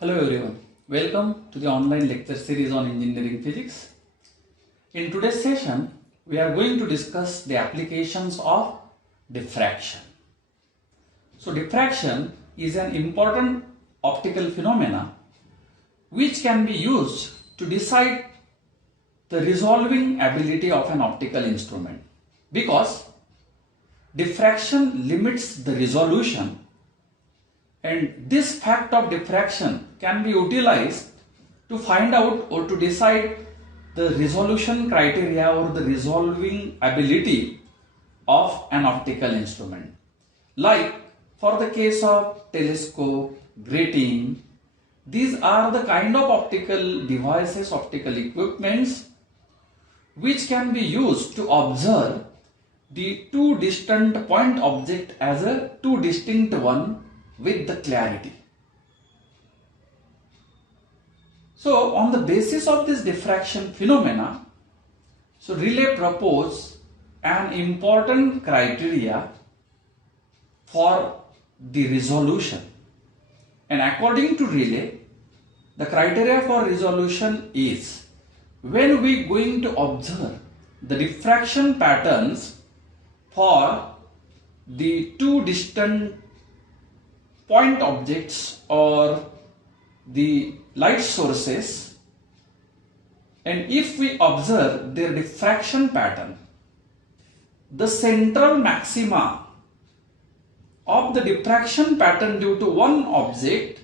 Hello everyone, welcome to the online lecture series on engineering physics. In today's session, we are going to discuss the applications of diffraction. So diffraction is an important optical phenomena which can be used to decide the resolving ability of an optical instrument, because diffraction limits the resolution, and this fact of diffraction can be utilized to find out or to decide the resolution criteria or the resolving ability of an optical instrument. Like for the case of telescope, grating, these are the kind of optical devices, optical equipments which can be used to observe the two distant point object as a two distinct one with the clarity. So on the basis of this diffraction phenomena, so Rayleigh proposed an important criteria for the resolution, and according to Rayleigh, the criteria for resolution is when we going to observe the diffraction patterns for the two distant point objects or the light sources, and if we observe their diffraction pattern, the central maxima of the diffraction pattern due to one object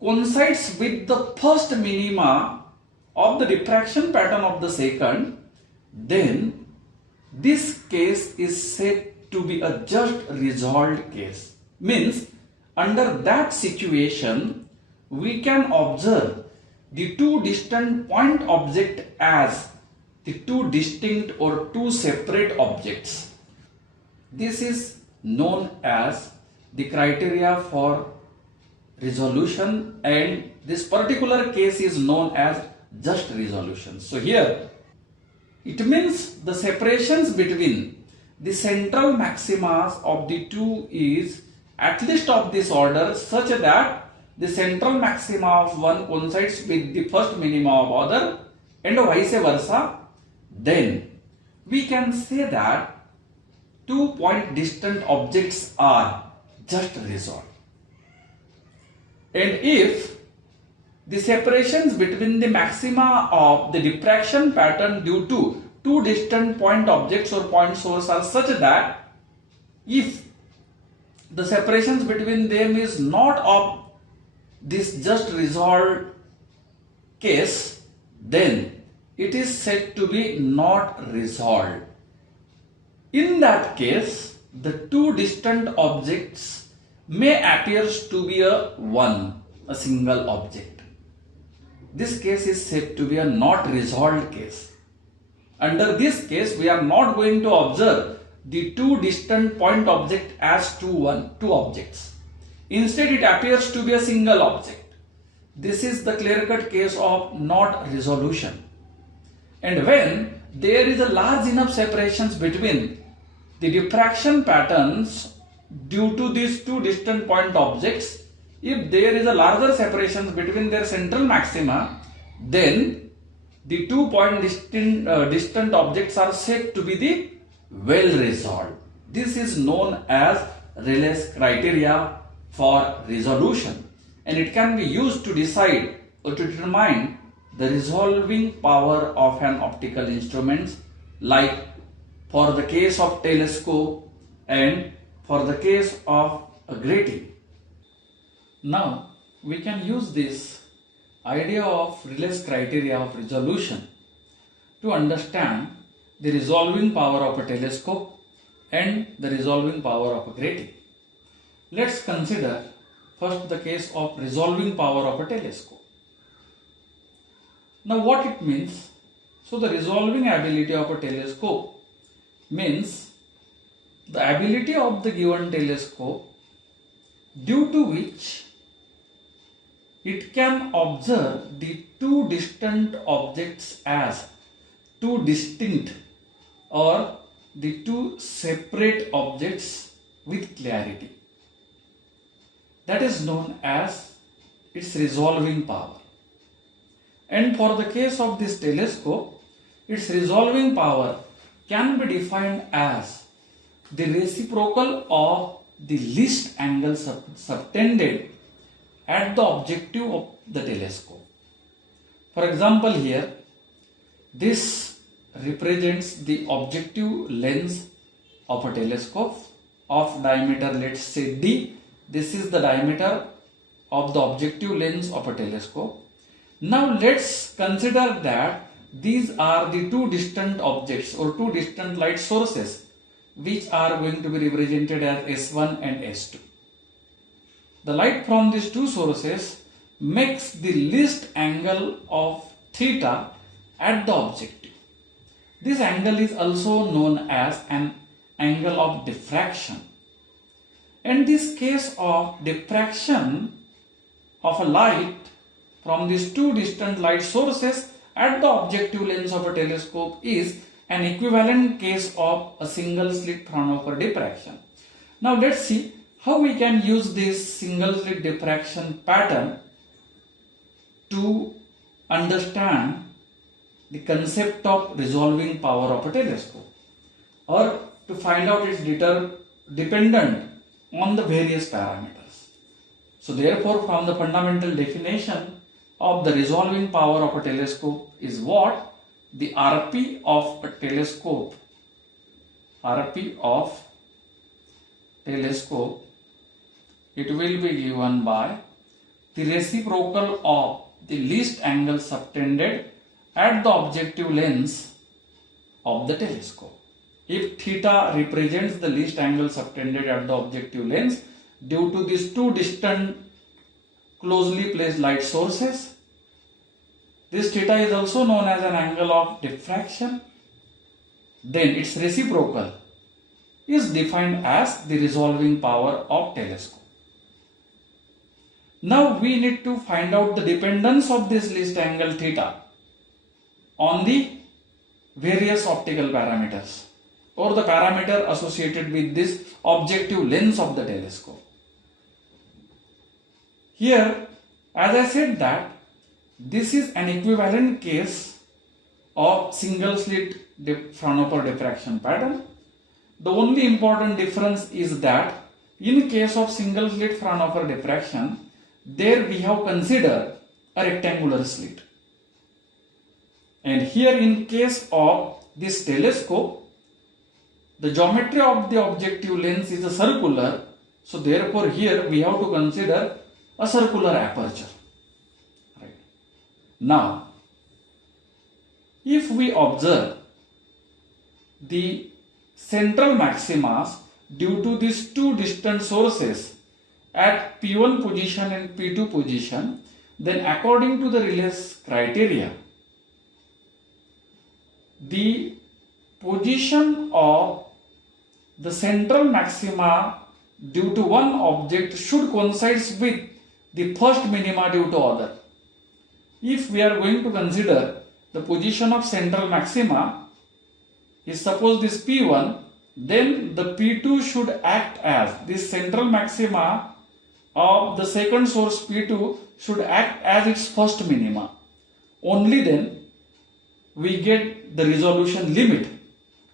coincides with the first minima of the diffraction pattern of the second, then this case is said to be a just resolved case. Means under that situation, we can observe the two distant point object as the two distinct or two separate objects. This is known as the criteria for resolution, and this particular case is known as just resolution. So here it means the separations between the central maximas of the two is at least of this order, such that the central maxima of one coincides with the first minima of other and vice versa. Then we can say that 2 point distant objects are just resolved. And if the separations between the maxima of the diffraction pattern due to two distant point objects or point source are such that if the separations between them is not of this just resolved case, then it is said to be not resolved. In that case, the two distant objects may appear to be a single object. This case is said to be a not resolved case. Under this case, we are not going to observe the two distant point object as two objects. Instead, it appears to be a single object. This is the clear-cut case of not resolution. And when there is a large enough separations between the diffraction patterns due to these two distant point objects, if there is a larger separations between their central maxima, then the 2 point distant objects are said to be the well resolved. This is known as Rayleighs criteria for resolution, and it can be used to decide or to determine the resolving power of an optical instrument, like for the case of telescope and for the case of a grating. Now we can use this idea of Rayleighs criteria of resolution to understand the resolving power of a telescope and the resolving power of a grating. Let's consider first the case of resolving power of a telescope. Now what it means? So the resolving ability of a telescope means the ability of the given telescope due to which it can observe the two distant objects as two distinct or the two separate objects with clarity. That is known as its resolving power. And for the case of this telescope, its resolving power can be defined as the reciprocal of the least angle subtended at the objective of the telescope. For example, here this represents the objective lens of a telescope of diameter, let's say d. This is the diameter of the objective lens of a telescope. Now let's consider that these are the two distant objects or two distant light sources which are going to be represented as S1 and S2. The light from these two sources makes the least angle of theta at the objective. This angle is also known as an angle of diffraction. In this case of diffraction of a light from these two distant light sources at the objective lens of a telescope is an equivalent case of a single slit Fraunhofer diffraction. Now let's see how we can use this single slit diffraction pattern to understand the concept of resolving power of a telescope, or to find out its dependent on the various parameters. So therefore, from the fundamental definition of the resolving power of a telescope is what? The RP of a telescope, it will be given by the reciprocal of the least angle subtended at the objective lens of the telescope. If theta represents the least angle subtended at the objective lens due to these two distant closely placed light sources, this theta is also known as an angle of diffraction. Then its reciprocal is defined as the resolving power of telescope. Now we need to find out the dependence of this least angle theta on the various optical parameters or the parameter associated with this objective lens of the telescope. Here, as I said that this is an equivalent case of single slit Fraunhofer diffraction pattern. The only important difference is that in case of single slit Fraunhofer diffraction, there we have considered a rectangular slit. And here in case of this telescope, the geometry of the objective lens is a circular. So therefore here we have to consider a circular aperture. Right. Now, if we observe the central maximas due to these two distant sources at P1 position and P2 position, then according to the Rayleighs criteria, the position of the central maxima due to one object should coincide with the first minima due to other. If we are going to consider the position of central maxima is suppose this P1, then the P2 should act as this central maxima of the second source P2 should act as its first minima. Only then we get the resolution limit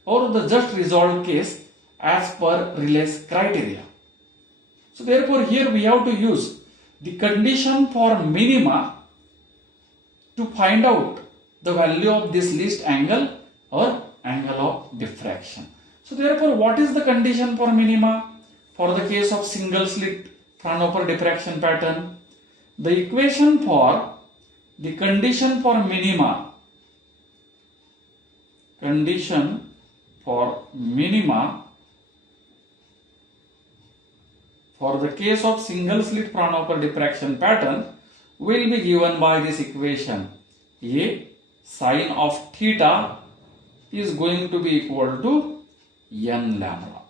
or the just resolved case as per Rayleighs criteria. So therefore here we have to use the condition for minima to find out the value of this least angle or angle of diffraction. So therefore, what is the condition for minima for the case of single slit Fraunhofer diffraction pattern? The equation for the condition for minima for the case of single slit Fraunhofer diffraction pattern will be given by this equation. A sine of theta is going to be equal to n lambda.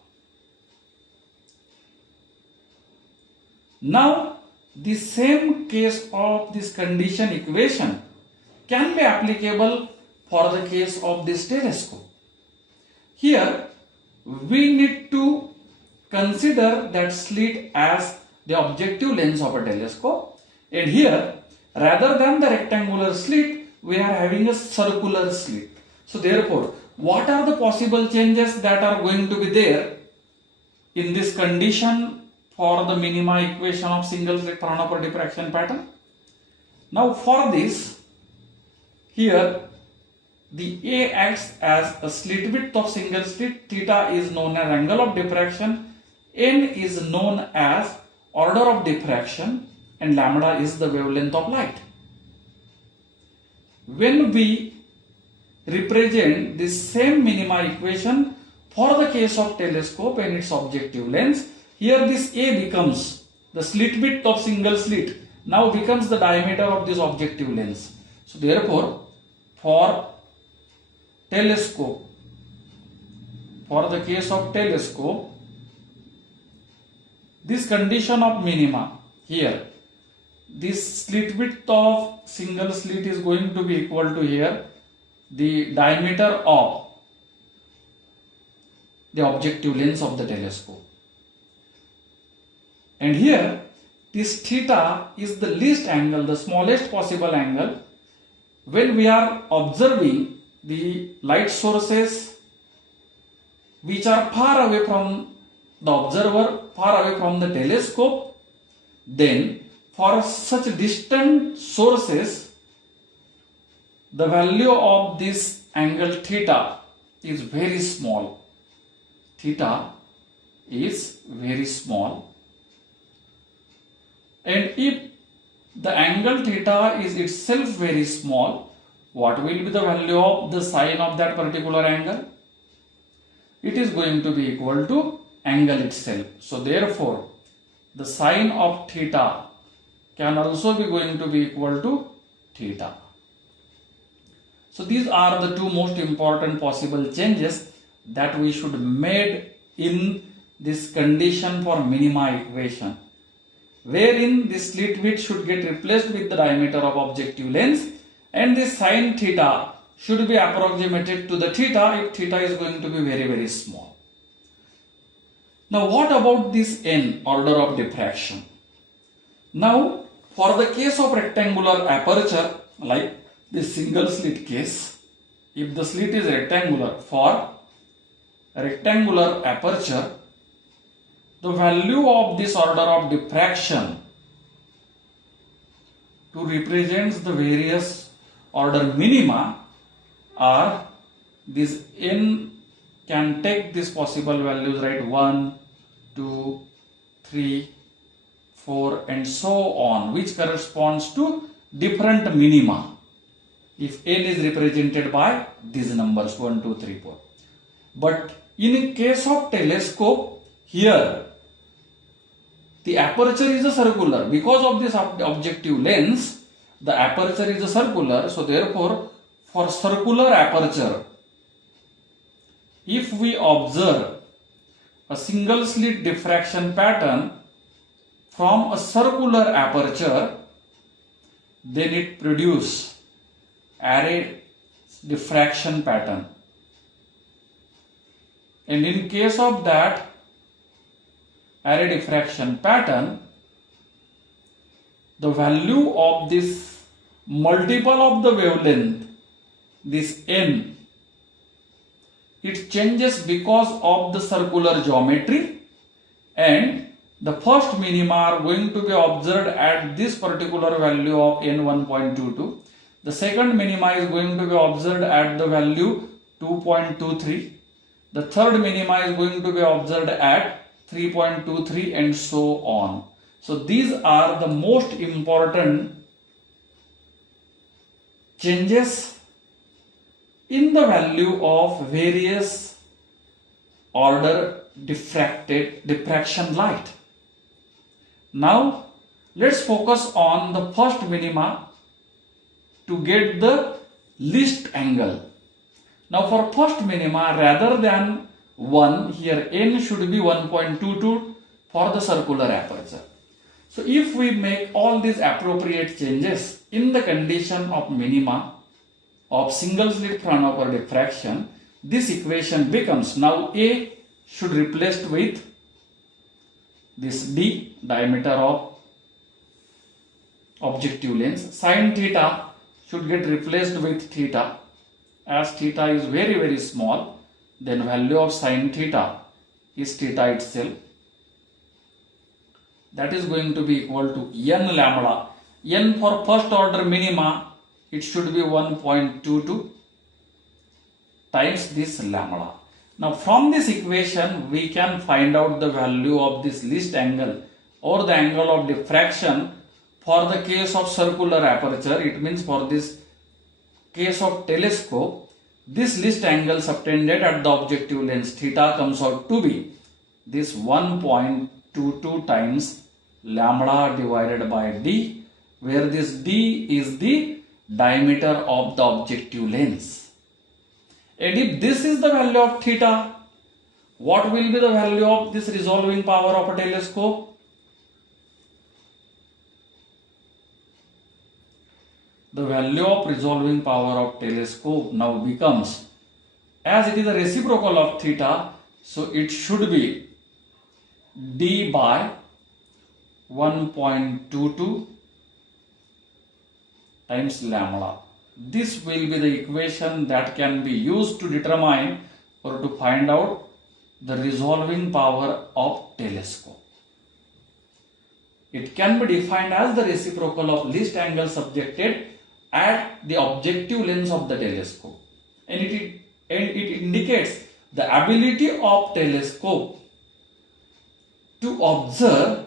Now, the same case of this condition equation can be applicable for the case of this telescope. Here, we need to consider that slit as the objective lens of a telescope, And here, rather than the rectangular slit, we are having a circular slit. So therefore, what are the possible changes that are going to be there in this condition for the minima equation of single slit Fraunhofer diffraction pattern? Now for this, here the A acts as a slit width of single slit, theta is known as angle of diffraction, n is known as order of diffraction, and lambda is the wavelength of light. When we represent this same minima equation for the case of telescope and its objective lens, here this A becomes the slit width of single slit, now becomes the diameter of this objective lens. So therefore, for telescope, for the case of telescope, this condition of minima here, this slit width of single slit is going to be equal to here the diameter of the objective lens of the telescope. And here this theta is the least angle, the smallest possible angle when we are observing the light sources which are far away from the observer, far away from the telescope. Then for such distant sources, the value of this angle theta is very small. Theta is very small. And if the angle theta is itself very small, what will be the value of the sine of that particular angle? It is going to be equal to angle itself. So therefore, the sine of theta can also be going to be equal to theta. So these are the two most important possible changes that we should make in this condition for minima equation, wherein the slit width should get replaced with the diameter of objective lens, and the sine theta should be approximated to the theta if theta is going to be very, very small. Now what about this n, order of diffraction? Now for the case of rectangular aperture, like this single slit case, if the slit is rectangular, for rectangular aperture, the value of this order of diffraction to represent the various order minima are this n can take these possible values, right? 1, 2, 3, 4 and so on, which corresponds to different minima if n is represented by these numbers 1, 2, 3, 4. But in case of telescope, here the aperture is a circular. Because of this objective lens, the aperture is a circular. So therefore, for circular aperture, if we observe a single slit diffraction pattern from a circular aperture, then it produces array diffraction pattern. And in case of that array diffraction pattern, the value of this multiple of the wavelength, this n, it changes because of the circular geometry, and the first minima are going to be observed at this particular value of n 1.22. The second minima is going to be observed at the value 2.23. The third minima is going to be observed at 3.23 and so on. So these are the most important changes in the value of various order diffraction light. Now let's focus on the first minima to get the least angle. Now for first minima, rather than 1, here n should be 1.22 for the circular aperture. So if we make all these appropriate changes in the condition of minima of single slit Fraunhofer diffraction, this equation becomes, now A should replaced with this d, diameter of objective lens. Sin theta should get replaced with theta. As theta is very very small, then value of sin theta is theta itself. That is going to be equal to n lambda. N for first order minima, it should be 1.22 times this lambda. Now from this equation we can find out the value of this least angle or the angle of diffraction for the case of circular aperture. It means for this case of telescope, this least angle subtended at the objective lens theta comes out to be this 1.22 times lambda divided by d, where this d is the diameter of the objective lens. And if this is the value of theta, what will be the value of this resolving power of a telescope? The value of resolving power of telescope now becomes, as it is a reciprocal of theta, so it should be d by 1.22 times lambda. This will be the equation that can be used to determine or to find out the resolving power of telescope. It can be defined as the reciprocal of least angle subjected at the objective lens of the telescope, and it indicates the ability of telescope to observe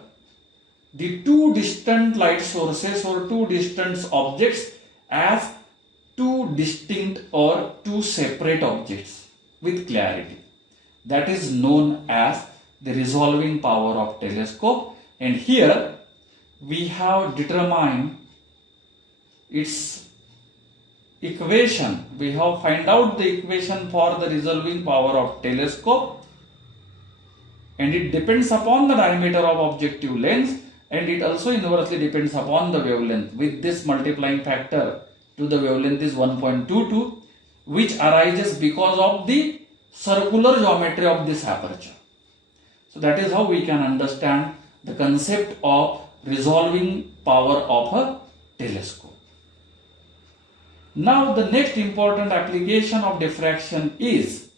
the two distant light sources or two distant objects as two distinct or two separate objects with clarity. That is known as the resolving power of telescope, and here we have determined its equation. We have find out the equation for the resolving power of telescope, and it depends upon the diameter of objective lens, and it also inversely depends upon the wavelength. With this multiplying factor to the wavelength is 1.22, which arises because of the circular geometry of this aperture. So that is how we can understand the concept of resolving power of a telescope. Now the next important application of diffraction is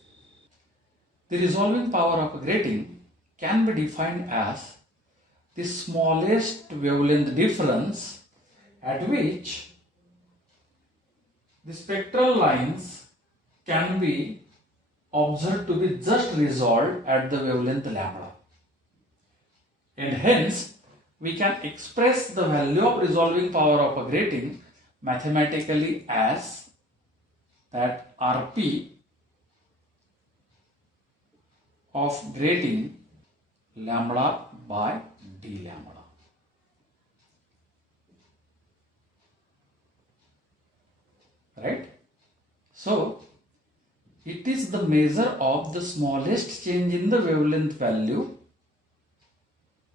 the resolving power of a grating can be defined as the smallest wavelength difference at which the spectral lines can be observed to be just resolved at the wavelength lambda, and hence we can express the value of resolving power of a grating mathematically as that Rp of grating lambda by d lambda. Right? So it is the measure of the smallest change in the wavelength value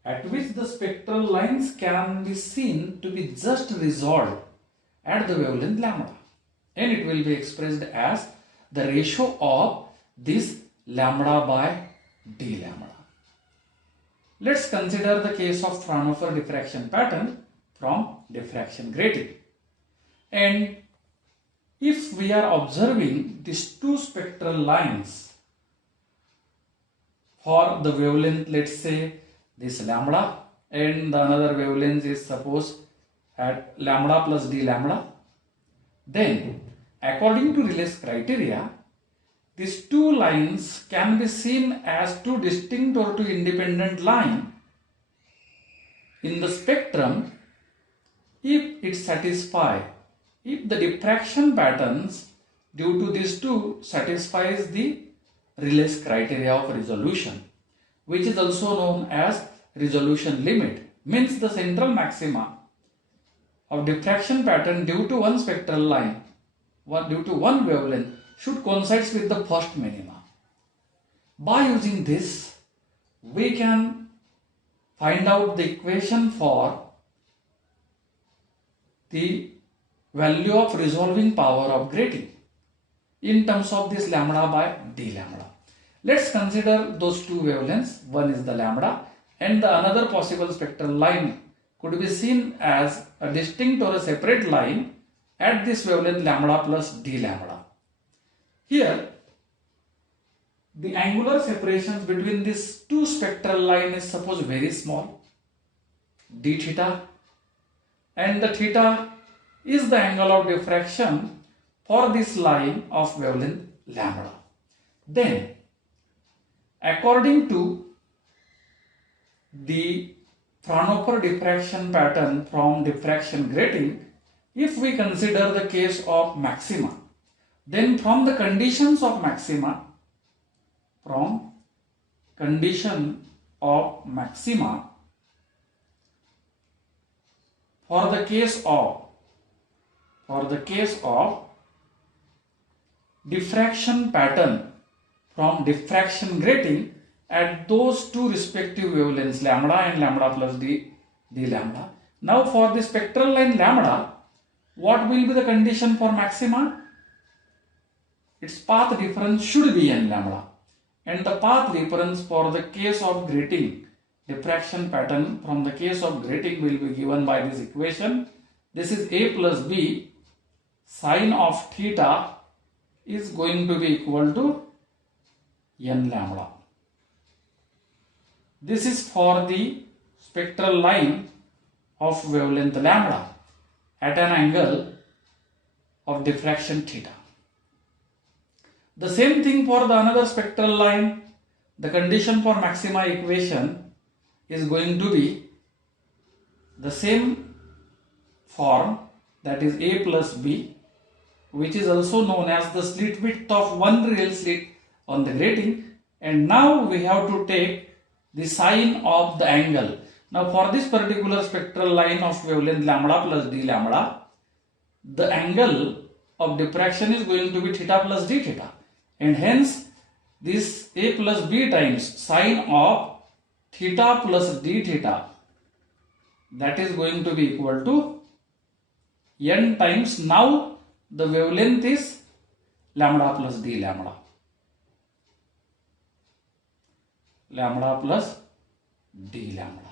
at which the spectral lines can be seen to be just resolved at the wavelength lambda, and it will be expressed as the ratio of this lambda by d lambda. Let's consider the case of Fraunhofer diffraction pattern from diffraction grating. And if we are observing these two spectral lines for the wavelength, let's say this lambda, and the another wavelength is suppose at lambda plus d lambda, then according to Rayleighs criteria, these two lines can be seen as two distinct or two independent lines in the spectrum if it satisfies, if the diffraction patterns due to these two satisfies the Rayleighs criteria of resolution, which is also known as resolution limit, means the central maxima of diffraction pattern due to one spectral line, due to one wavelength, should coincide with the first minima. By using this, we can find out the equation for the value of resolving power of grating in terms of this lambda by d lambda. Let's consider those two wavelengths. One is the lambda and the another possible spectral line could be seen as a distinct or a separate line at this wavelength lambda plus d lambda. Here, the angular separations between these two spectral lines is suppose very small, d theta, and the theta is the angle of diffraction for this line of wavelength lambda. Then, according to the Fraunhofer diffraction pattern from diffraction grating, if we consider the case of maxima, then from the conditions of maxima, for the case of diffraction pattern from diffraction grating at those two respective wavelengths lambda and lambda plus d lambda. Now for the spectral line lambda, what will be the condition for maxima? Its path difference should be n lambda, and the path difference for the case of grating diffraction pattern from the case of grating will be given by this equation. This is a plus b sine of theta is going to be equal to n lambda. This is for the spectral line of wavelength lambda at an angle of diffraction theta. The same thing for the another spectral line. The condition for maxima equation is going to be the same form, that is a plus b, which is also known as the slit width of one real slit on the grating. And now we have to take the sine of the angle. Now for this particular spectral line of wavelength lambda plus d lambda, the angle of diffraction is going to be theta plus d theta, and hence this a plus b times sine of theta plus d theta, that is going to be equal to n times, now the wavelength is lambda plus d lambda. Lambda plus d lambda.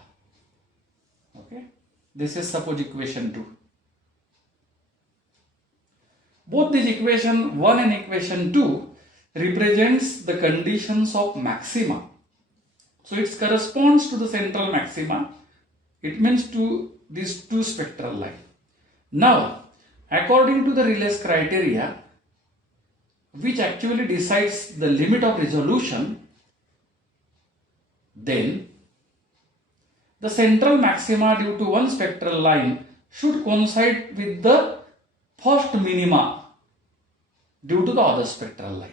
Okay, this is suppose equation 2. Both this equation 1 and equation 2 represents the conditions of maxima. So it corresponds to the central maxima. It means to these two spectral lines. Now, according to the Rayleighs criteria, which actually decides the limit of resolution, then the central maxima due to one spectral line should coincide with the first minima due to the other spectral line.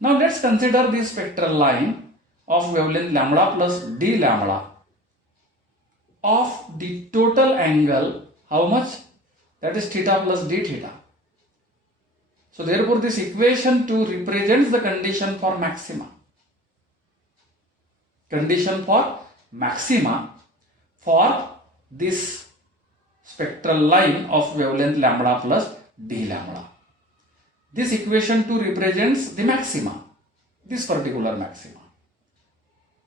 Now let's consider this spectral line of wavelength lambda plus d lambda of the total angle, how much? That is theta plus d theta. So therefore this equation 2 represents the condition for maxima. Condition for maxima for this spectral line of wavelength lambda plus d lambda. This equation 2 represents the maxima, this particular maxima.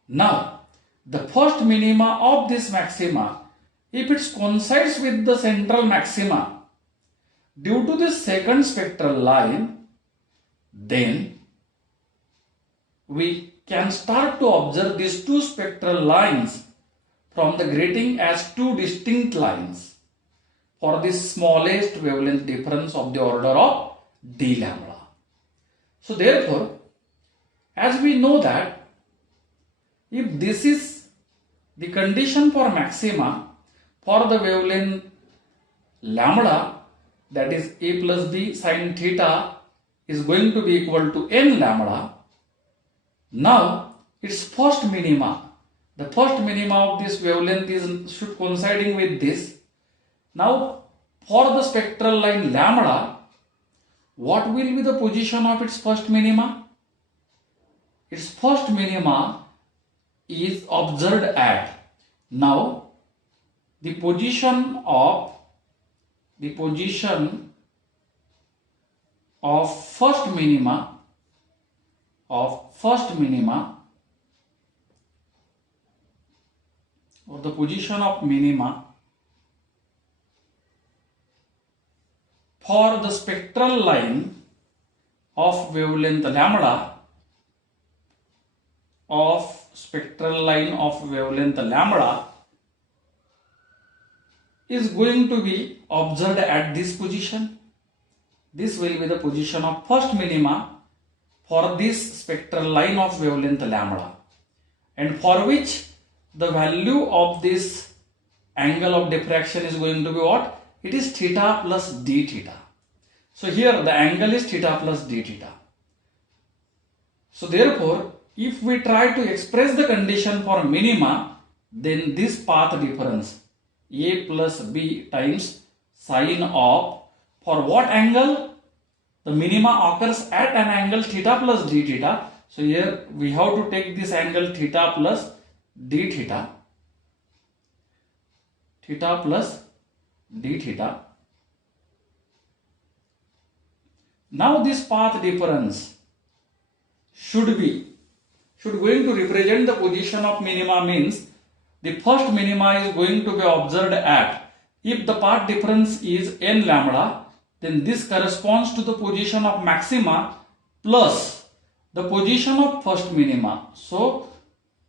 Now, the first minima of this maxima, if it coincides with the central maxima due to this second spectral line, then we can start to observe these two spectral lines from the grating as two distinct lines for the smallest wavelength difference of the order of d lambda. So therefore, as we know that if this is the condition for maxima for the wavelength lambda, that is a plus b sine theta is going to be equal to n lambda. Now its first minima, the first minima of this wavelength should coinciding with this. Now for the spectral line lambda, what will be the position of its first minima? Its first minima is observed at, now the position of first minima or the position of minima for the spectral line of wavelength lambda is going to be observed at this position. This will be the position of first minima for this spectral line of wavelength lambda, and for which the value of this angle of diffraction is going to be what? It is theta plus d theta. So here the angle is theta plus d theta. So therefore, if we try to express the condition for minima, then this path difference a plus b times sine of, for what angle? The minima occurs at an angle theta plus d theta. So here we have to take this angle theta plus d theta. Theta plus d theta. Now this path difference should going to represent the position of minima, means the first minima is going to be observed at, if the path difference is n lambda, then this corresponds to the position of maxima plus the position of first minima. So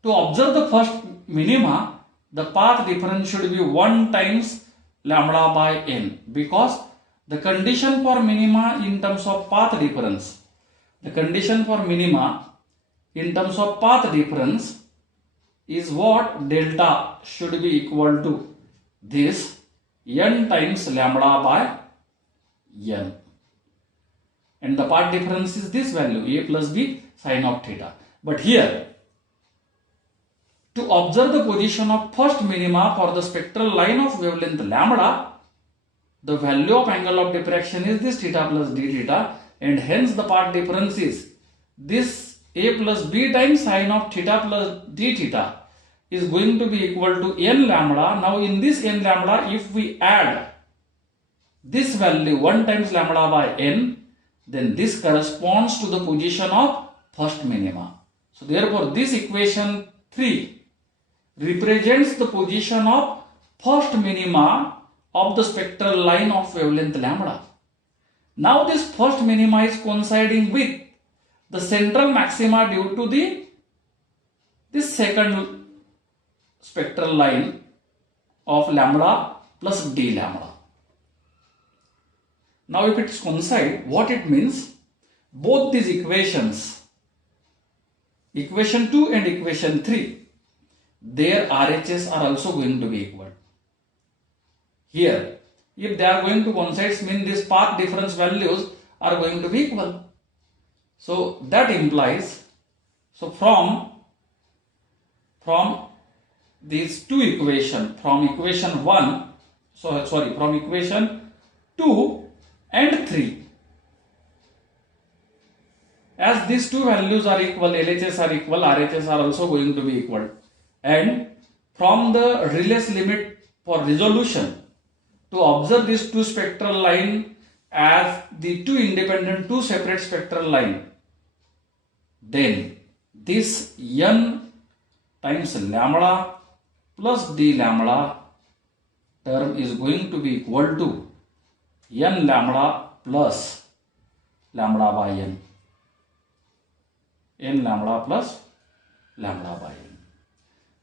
to observe the first minima, the path difference should be 1 times lambda by n, because the condition for minima in terms of path difference, is what? Delta should be equal to this n times lambda by n, and the path difference is this value a plus b sine of theta. But here, to observe the position of first minima for the spectral line of wavelength lambda, the value of angle of diffraction is this theta plus d theta, and hence the path difference is this a plus b times sine of theta plus d theta is going to be equal to n lambda. Now in this n lambda, if we add this value 1 times lambda by n, then this corresponds to the position of first minima. So therefore this equation 3 represents the position of first minima of the spectral line of wavelength lambda. Now this first minima is coinciding with the central maxima due to this second spectral line of lambda plus d lambda. Now if it is coincide, what it means? Both these equations, equation 2 and equation 3, their RHS are also going to be equal. Here, if they are going to coincide, means this path difference values are going to be equal. So that implies, so from these two equations, from equation 2 and 3, as these two values are equal, LHS are equal, RHS are also going to be equal, and from the Rayleighs limit for resolution, to observe these two spectral line as the two separate spectral line, then this n times lambda plus d lambda term is going to be equal to n lambda plus lambda by n. N lambda plus lambda by n.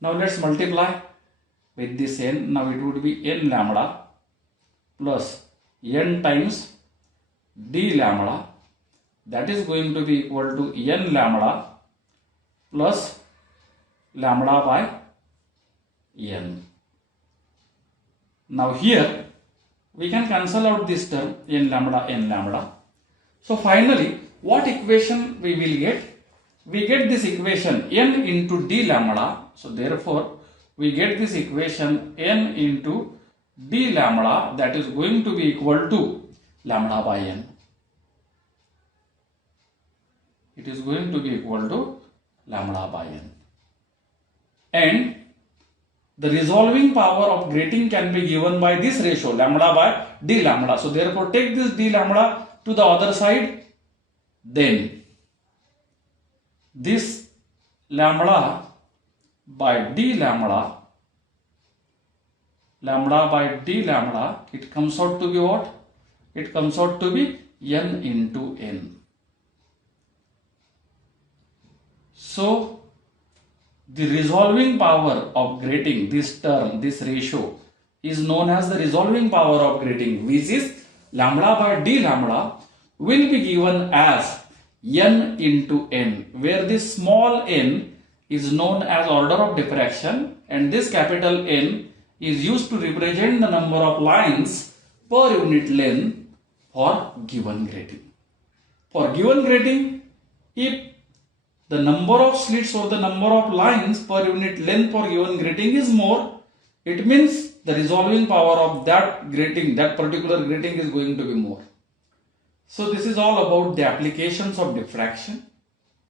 Now let's multiply with this n. Now it would be n lambda plus n times d lambda, that is going to be equal to n lambda plus lambda by n. Now here we can cancel out this term n lambda. So finally what equation we will get? We get this equation n into d lambda. So therefore we get this equation n into d lambda, that is going to be equal to lambda by n. It is going to be equal to lambda by n. And the resolving power of grating can be given by this ratio lambda by d lambda. So therefore take this d lambda to the other side, then this lambda by d lambda lambda by d lambda, it comes out to be what? It comes out to be n into n. So the resolving power of grating, this term, this ratio is known as the resolving power of grating, which is lambda by d lambda will be given as n into n, where this small n is known as order of diffraction and this capital N is used to represent the number of lines per unit length for given grating. For given grating, if the number of slits or the number of lines per unit length for given grating is more, it means the resolving power of that grating, that particular grating is going to be more. So this is all about the applications of diffraction.